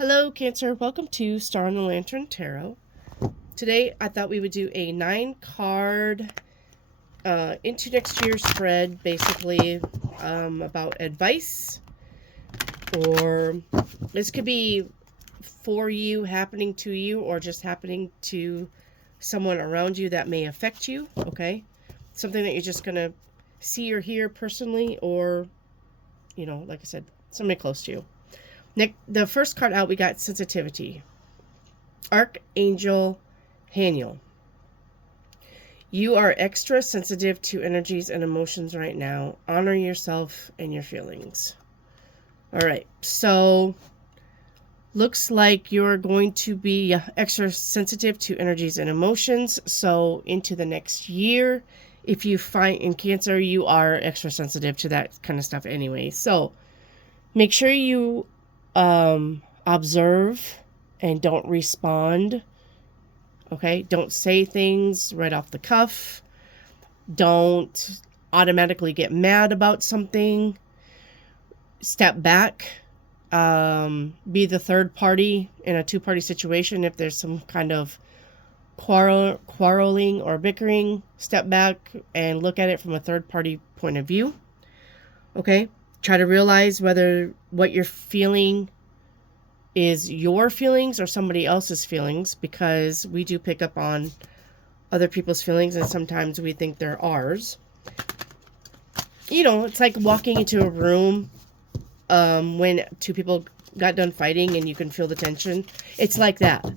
Hello, Cancer. Welcome to Star on the Lantern Tarot. Today, I thought we would do a 9-card into next year spread, basically about advice, or this could be for you, happening to you, or just happening to someone around you that may affect you, okay? Something that you're just going to see or hear personally, or, like I said, somebody close to you. The first card out, we got sensitivity. Archangel Haniel. You are extra sensitive to energies and emotions right now. Honor yourself and your feelings. All right, so looks like you're going to be extra sensitive to energies and emotions. So into the next year, if you find in Cancer, you are extra sensitive to that kind of stuff anyway. So make sure you observe and don't respond. Okay, don't say things right off the cuff. Don't automatically get mad about something. Step back. Be the third party in a two-party situation. If there's some kind of quarreling or bickering, step back and look at it from a third-party point of view. Okay, try to realize whether what you're feeling is your feelings or somebody else's feelings, because we do pick up on other people's feelings and sometimes we think they're ours. It's like walking into a room when two people got done fighting and you can feel the tension. It's like that. All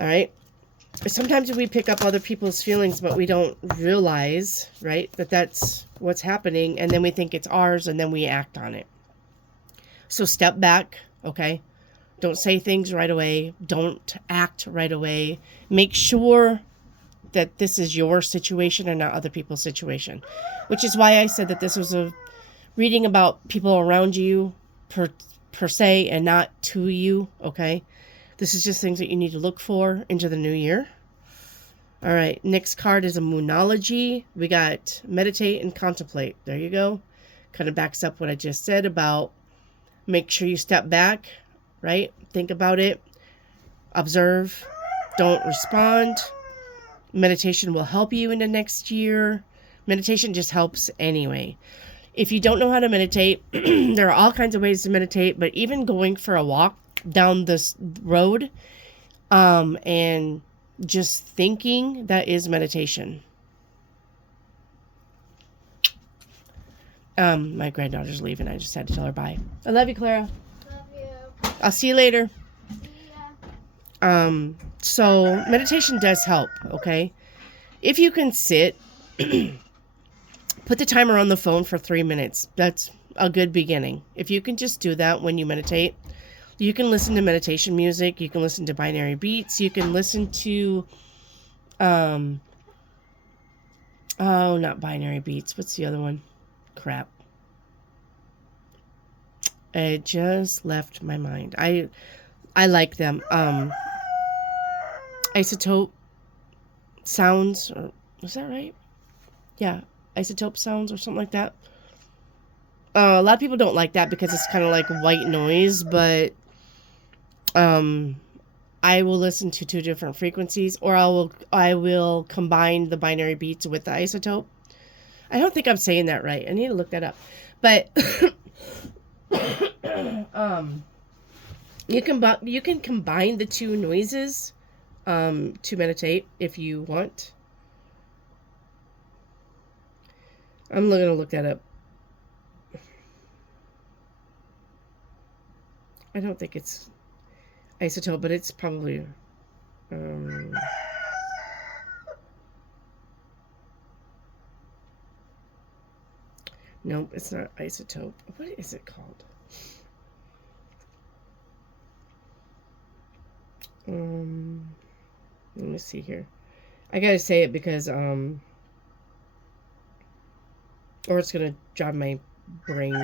right. Sometimes we pick up other people's feelings, but we don't realize, right, that that's what's happening. And then we think it's ours and then we act on it. So step back. Okay. Don't say things right away. Don't act right away. Make sure that this is your situation and not other people's situation. Which is why I said that this was a reading about people around you per se and not to you, okay? This is just things that you need to look for into the new year. All right, next card is a Moonology. We got meditate and contemplate. There you go. Kind of backs up what I just said about make sure you step back, right? Think about it. Observe. Don't respond. Meditation will help you in the next year. Meditation just helps anyway. If you don't know how to meditate, there are all kinds of ways to meditate, but even going for a walk down this road and just thinking, that is meditation. My granddaughter's leaving. I just had to tell her bye. I love you, Clara. Love you. I'll see you later. See ya. So meditation does help, okay? If you can sit, put the timer on the phone for 3 minutes. That's a good beginning. If you can just do that when you meditate, you can listen to meditation music. You can listen to binary beats. You can listen to, not binary beats. What's the other one? Crap. It just left my mind. I like them. Isotope sounds, or was that right? Yeah, isotope sounds or something like that. A lot of people don't like that because it's kind of like white noise, but I will listen to 2 different frequencies, or I will combine the binary beats with the isotope. I don't think I'm saying that right. I need to look that up. But you can combine the 2 noises to meditate if you want. I'm going to look that up. I don't think it's isotope, but it's probably nope, it's not isotope. What is it called? Let me see here. I gotta say it because or it's gonna drive my brain.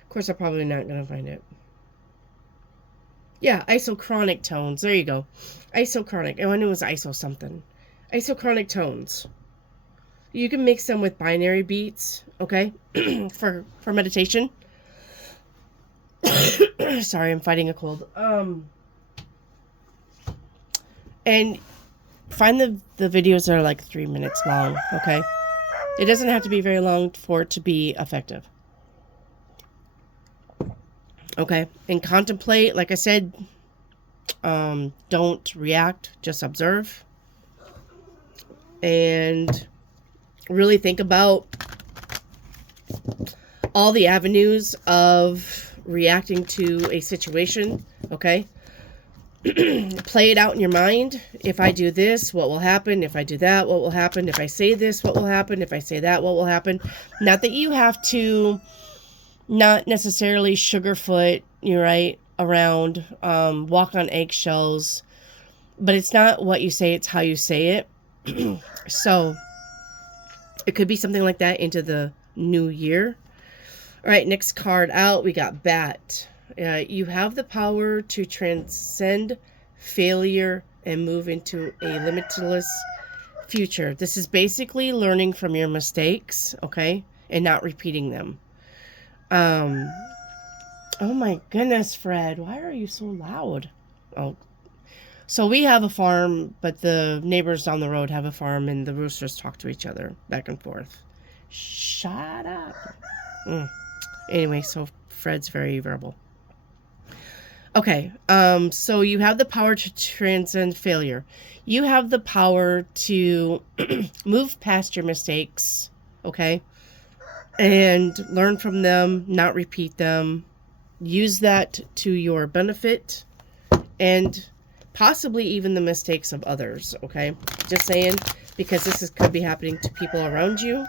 Of course, I'm probably not gonna find it. Yeah, isochronic tones. There you go. Isochronic. I knew it was iso something. Isochronic tones. You can mix them with binary beats, okay? for meditation. Sorry, I'm fighting a cold. And find the videos that are like 3 minutes long, okay? It doesn't have to be very long for it to be effective. Okay, and contemplate, like I said, don't react, just observe. And really think about all the avenues of reacting to a situation, okay? Play it out in your mind. If I do this, what will happen? If I do that, what will happen? If I say this, what will happen? If I say that, what will happen? Not that you have to not necessarily sugarfoot, you're right, around, walk on eggshells, but it's not what you say, it's how you say it. So it could be something like that into the new year. All right, next card out, we got Bat. You have the power to transcend failure and move into a limitless future. This is basically learning from your mistakes, okay, and not repeating them. Oh my goodness, Fred, why are you so loud? Oh, so we have a farm, but the neighbors down the road have a farm, and the roosters talk to each other back and forth. Shut up. Anyway, so Fred's very verbal. Okay, so you have the power to transcend failure. You have the power to move past your mistakes, okay? And learn from them, not repeat them. Use that to your benefit and possibly even the mistakes of others, okay? Just saying, because this could be happening to people around you.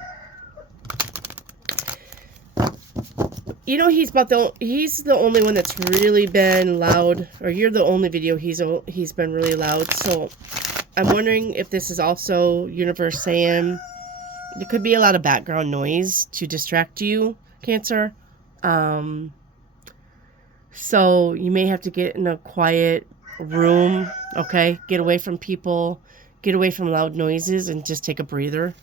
You know, he's the only one that's really been loud, or you're the only video he's been really loud. So I'm wondering if this is also universe saying there could be a lot of background noise to distract you, Cancer. So you may have to get in a quiet room, okay? Get away from people, get away from loud noises, and just take a breather.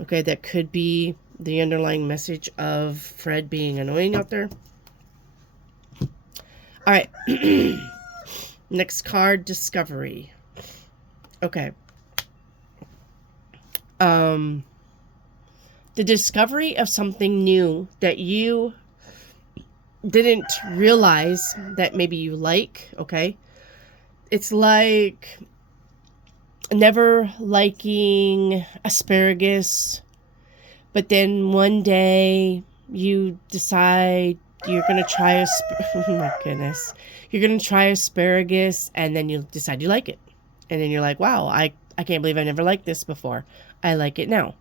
Okay, that could be the underlying message of Fred being annoying out there. All right. Next card, Discovery. Okay. The discovery of something new that you didn't realize that maybe you like, okay? It's like never liking asparagus, but then one day you decide you're going to try oh my goodness. You're going to try asparagus, and then you decide you like it. And then you're like, wow, I can't believe I never liked this before. I like it now.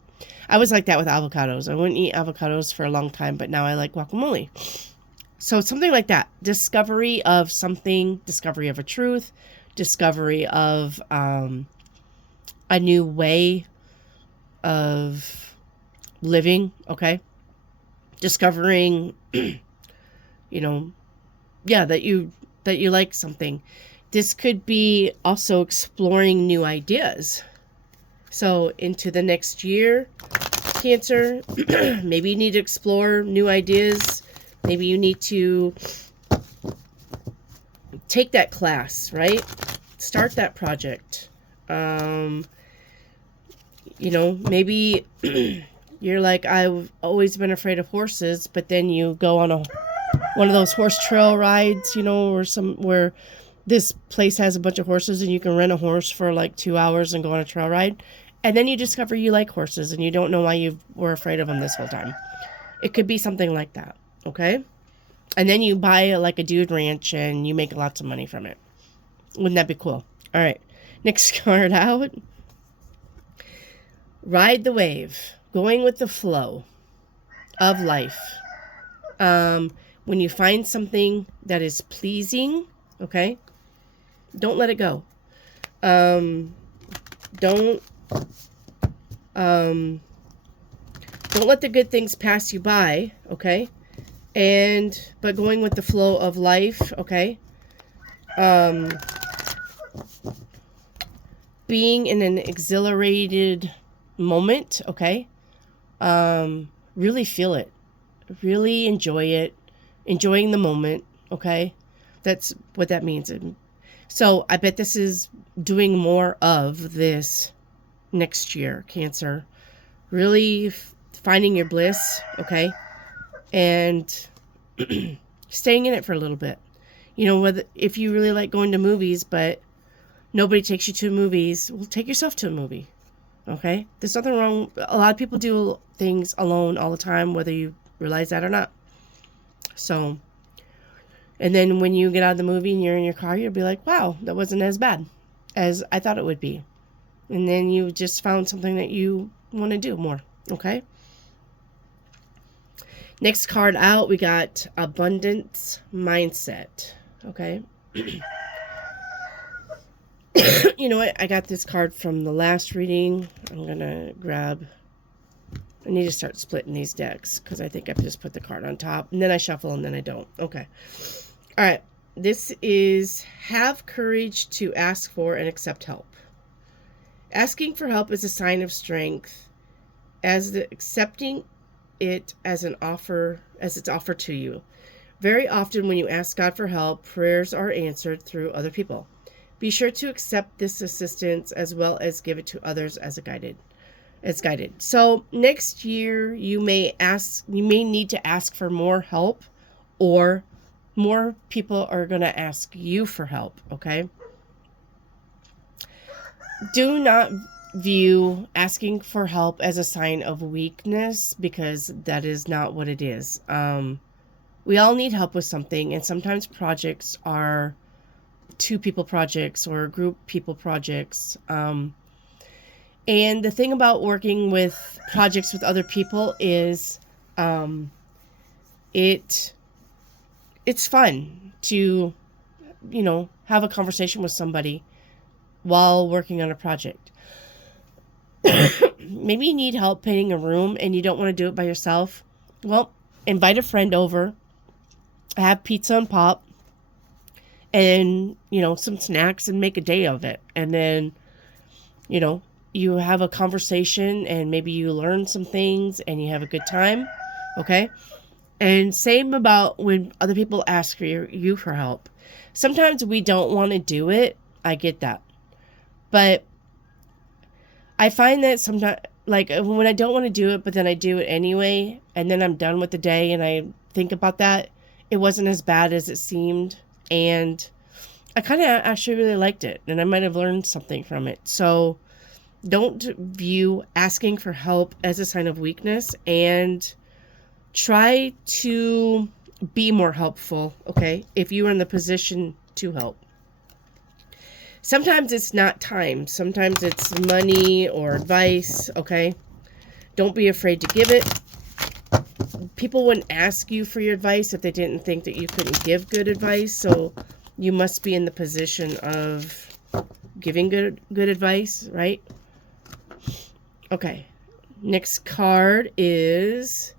I was like that with avocados. I wouldn't eat avocados for a long time, but now I like guacamole. So something like that. Discovery of something, discovery of a truth, discovery of a new way of living, okay? Discovering, you know, yeah, that you like something. This could be also exploring new ideas. So into the next year, Cancer, maybe you need to explore new ideas. Maybe you need to take that class, right? Start that project. You know, maybe you're like, I've always been afraid of horses, but then you go on one of those horse trail rides, you know, where this place has a bunch of horses and you can rent a horse for like 2 hours and go on a trail ride. And then you discover you like horses and you don't know why you were afraid of them this whole time. It could be something like that, okay? And then you buy like a dude ranch and you make lots of money from it. Wouldn't that be cool? All right, next card out. Ride the wave, going with the flow of life. When you find something that is pleasing, okay, don't let it go. Don't let the good things pass you by, okay? But going with the flow of life, okay? being in an exhilarated moment, okay? Really feel it. Really enjoy it. Enjoying the moment, okay? That's what that means. So I bet this is doing more of this next year, Cancer. Really finding your bliss, okay? And staying in it for a little bit. You know, whether if you really like going to movies, but nobody takes you to movies, well, take yourself to a movie, okay? There's nothing wrong. A lot of people do things alone all the time, whether you realize that or not. So, and then when you get out of the movie and you're in your car, you'll be like, wow, that wasn't as bad as I thought it would be. And then you just found something that you want to do more, okay? Next card out, we got Abundance Mindset, okay? You know what? I got this card from the last reading. I'm going to grab... I need to start splitting these decks because I think I've just put the card on top. And then I shuffle and then I don't. Okay. All right. This is have courage to ask for and accept help. Asking for help is a sign of strength, as the accepting it as an offer, as it's offered to you. Very often when you ask God for help, prayers are answered through other people. Be sure to accept this assistance as well as give it to others as guided. So next year you may need to ask for more help, or more people are going to ask you for help, okay? Do not view asking for help as a sign of weakness, because that is not what it is. We all need help with something, and sometimes projects are two people projects or group people projects. And the thing about working with projects with other people is it's fun to, you know, have a conversation with somebody while working on a project. Maybe you need help painting a room and you don't want to do it by yourself. Well, invite a friend over, have pizza and pop, and, you know, some snacks, and make a day of it. And then, you know, you have a conversation and maybe you learn some things and you have a good time, okay? And same about when other people ask you for help. Sometimes we don't want to do it. I get that. But I find that sometimes, like, when I don't want to do it, but then I do it anyway, and then I'm done with the day and I think about that, it wasn't as bad as it seemed. And I kind of actually really liked it, and I might have learned something from it. So don't view asking for help as a sign of weakness, and try to be more helpful, okay, if you are in the position to help. Sometimes it's not time. Sometimes it's money or advice, okay? Don't be afraid to give it. People wouldn't ask you for your advice if they didn't think that you couldn't give good advice, so you must be in the position of giving good advice, right? Okay. Next card is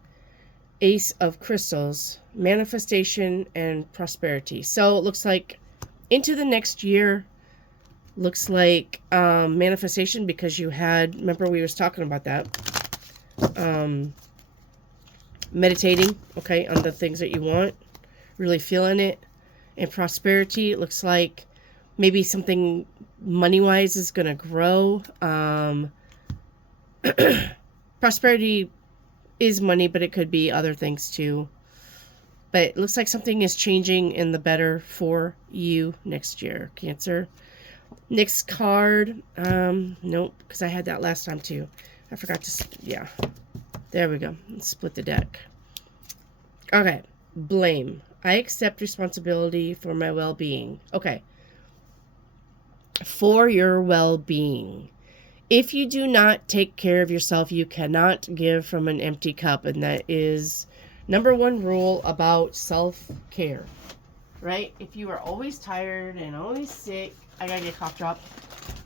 Ace of Crystals, manifestation and prosperity. So it looks like into the next year, looks like manifestation, because you had, remember we was talking about that, meditating, okay, on the things that you want, really feeling it. And prosperity, it looks like maybe something money-wise is going to grow. Prosperity is money, but it could be other things too. But it looks like something is changing in the better for you next year, Cancer. Next card, nope, because I had that last time too. I forgot to, yeah. There we go. Let's split the deck. Okay, blame. I accept responsibility for my well-being. Okay. For your well-being. If you do not take care of yourself, you cannot give from an empty cup. And that is number one rule about self-care. Right? If you are always tired and always sick, I gotta get a cough drop.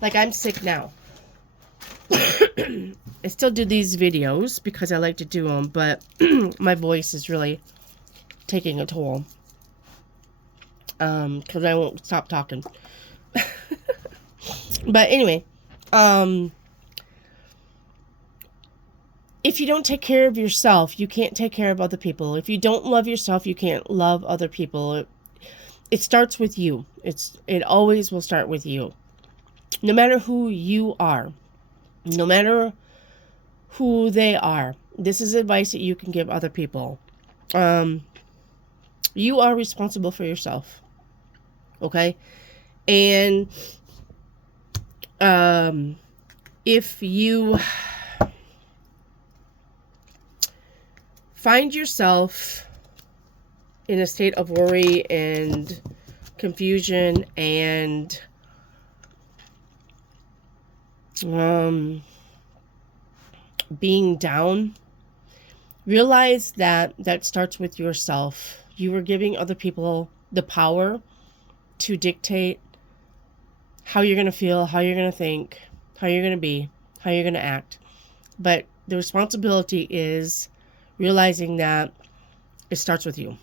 Like, I'm sick now. I still do these videos because I like to do them, but my voice is really taking a toll. because I won't stop talking. But anyway, if you don't take care of yourself, you can't take care of other people. If you don't love yourself, you can't love other people. It starts with you. It always will start with you. No matter who you are, no matter who they are, this is advice that you can give other people. You are responsible for yourself. Okay? And if you find yourself in a state of worry and confusion and being down, realize that starts with yourself. You are giving other people the power to dictate how you're going to feel, how you're going to think, how you're going to be, how you're going to act. But the responsibility is realizing that it starts with you.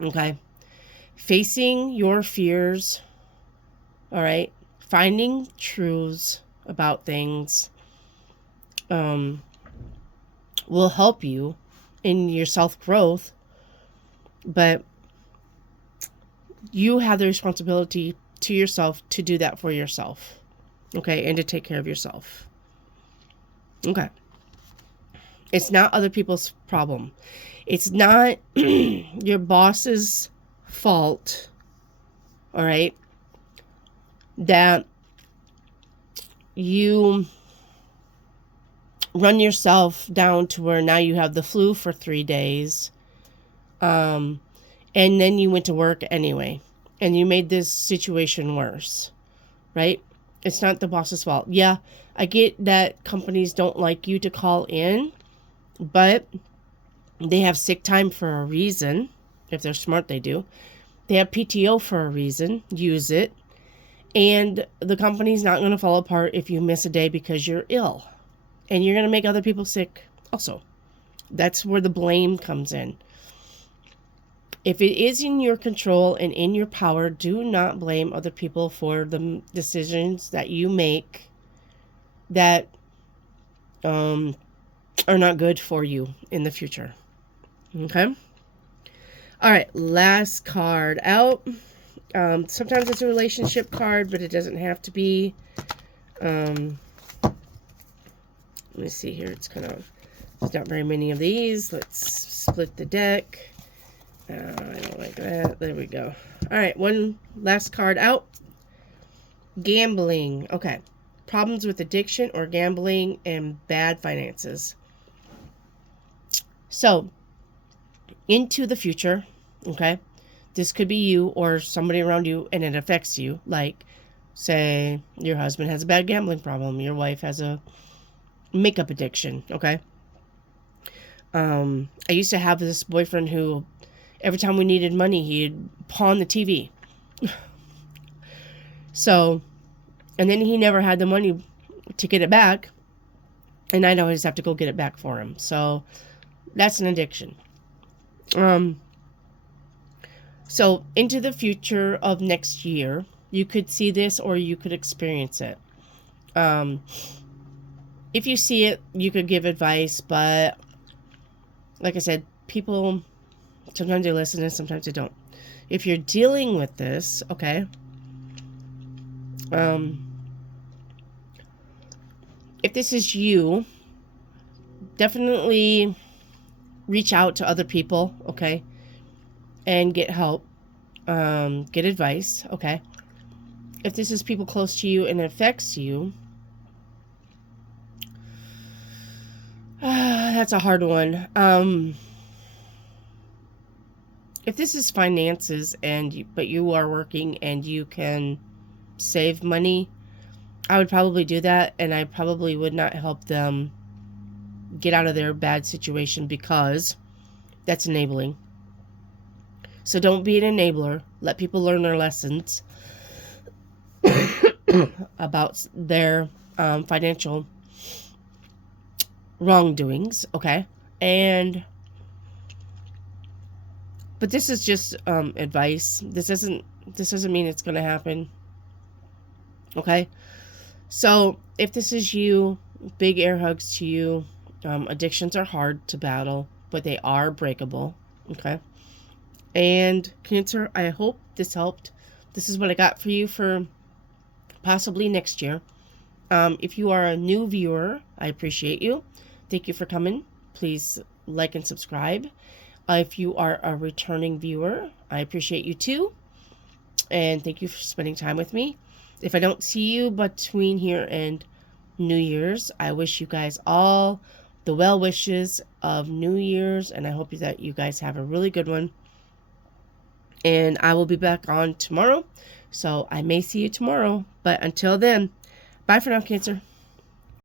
Okay? Facing your fears, all right? Finding truths about things will help you in your self-growth, but you have the responsibility to yourself to do that for yourself, okay, and to take care of yourself. Okay. It's not other people's problem. It's not your boss's fault, all right, that you run yourself down to where now you have the flu for 3 days, and then you went to work anyway, and you made this situation worse, right? It's not the boss's fault. Yeah, I get that companies don't like you to call in, but they have sick time for a reason. If they're smart, they do. They have PTO for a reason. Use it. And the company's not going to fall apart if you miss a day because you're ill. And you're going to make other people sick also. That's where the blame comes in. If it is in your control and in your power, do not blame other people for the decisions that you make that are not good for you in the future. Okay? All right, last card out. Sometimes it's a relationship card, but it doesn't have to be. Let me see here. There's not very many of these. Let's split the deck. I don't like that. There we go. All right, one last card out. Gambling. Okay. Problems with addiction or gambling and bad finances. So, into the future, okay? This could be you or somebody around you, and it affects you. Like, say, your husband has a bad gambling problem. Your wife has a makeup addiction, okay? I used to have this boyfriend who, every time we needed money, he'd pawn the TV. So, and then he never had the money to get it back, and I'd always have to go get it back for him. So, that's an addiction. So, into the future of next year, you could see this or you could experience it. If you see it, you could give advice, but like I said, people, sometimes they listen and sometimes they don't. If you're dealing with this, okay, if this is you, definitely reach out to other people, okay, and get help, get advice, okay. If this is people close to you and it affects you, that's a hard one. If this is finances but you are working and you can save money, I would probably do that, and I probably would not help them get out of their bad situation because that's enabling. So don't be an enabler. Let people learn their lessons about their financial wrongdoings, okay? And But this is just advice. This doesn't mean it's going to happen. Okay? So, if this is you, big air hugs to you. Addictions are hard to battle, but they are breakable. Okay? And Cancer, I hope this helped. This is what I got for you for possibly next year. If you are a new viewer, I appreciate you. Thank you for coming. Please like and subscribe. If you are a returning viewer, I appreciate you too. And thank you for spending time with me. If I don't see you between here and New Year's, I wish you guys all the well wishes of New Year's. And I hope that you guys have a really good one. And I will be back on tomorrow. So I may see you tomorrow. But until then, bye for now, Cancer.